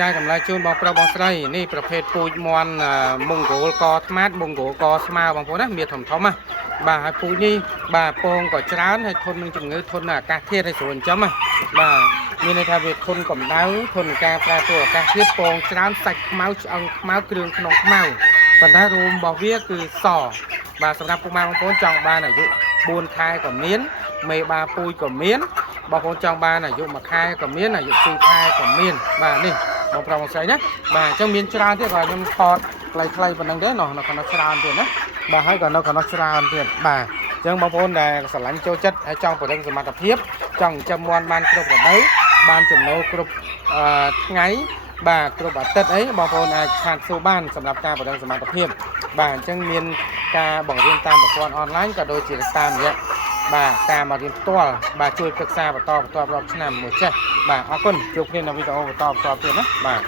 ចាយតម្លៃជូនបងប្រុសបងស្រីនេះប្រភេទពូជមន់មុងគោលកស្មាតមុងគោលកស្មាបងប្អូនណាមានធំណាបាទហើយពូជនេះបាទពងក៏ច្រើនហើយធន់នឹងជំងឺធន់នឹងអាកាសធាតុហើយស្រួលចិញ្ចឹមណាបាទមានន័យថាវាធន់កម្ដៅធន់នឹងការប្រែប្រួលអាកាសធាតុពងច្រើនសាច់ខ្មៅឆ្អឹងខ្មៅគ្រឿងក្នុងខ្មៅប៉ុន្តែរួមរបស់វាគឺសបាទសម្រាប់ពុកម៉ែបងប្អូនចង់បានអាយុ4ខែក៏មានមេបាពូជក៏មានបងប្អូនចង់បានអាយុ1ខែក៏មានអាយុ2ខែក៏មានបាទនេះបងប្រុសបងស្រីណាបាទអញ្ចឹងមានច្រើនទៀតបាទខ្ញុំថតខ្លីៗប៉ុណ្្នឹងទេនៅក្នុងច្រើនទៀតណាបាទហើយក៏នៅក្នុងច្រើនទៀតបាទអញ្ចឹងបងប្អូនដែលស្រឡាញ់ចូលចិត្តហើយចង់ពង្រឹងសមត្ថភាពចង់ចាំមន់បានគ្រប់រដូវបានចំណូលគ្រប់ថ្ងៃបាទគ្រប់អាទិត្យអីបងប្អូនអាចខាតសួរបានសម្រាប់ការពង្រឹងសមត្ថភាពបាទអញ្ចឹងមានការបង្រៀនតាមប្រព័ន្ធអនឡាញក៏ដូចជាតាមរយៈបាទការមករៀនផ្ទាល់បាទជួយប្រឹក្សាបន្តរាប់ឆ្នាំមួយចេះបាទអរគុណជួបគ្នានៅវីដេអូបន្តទៀតណាបាទ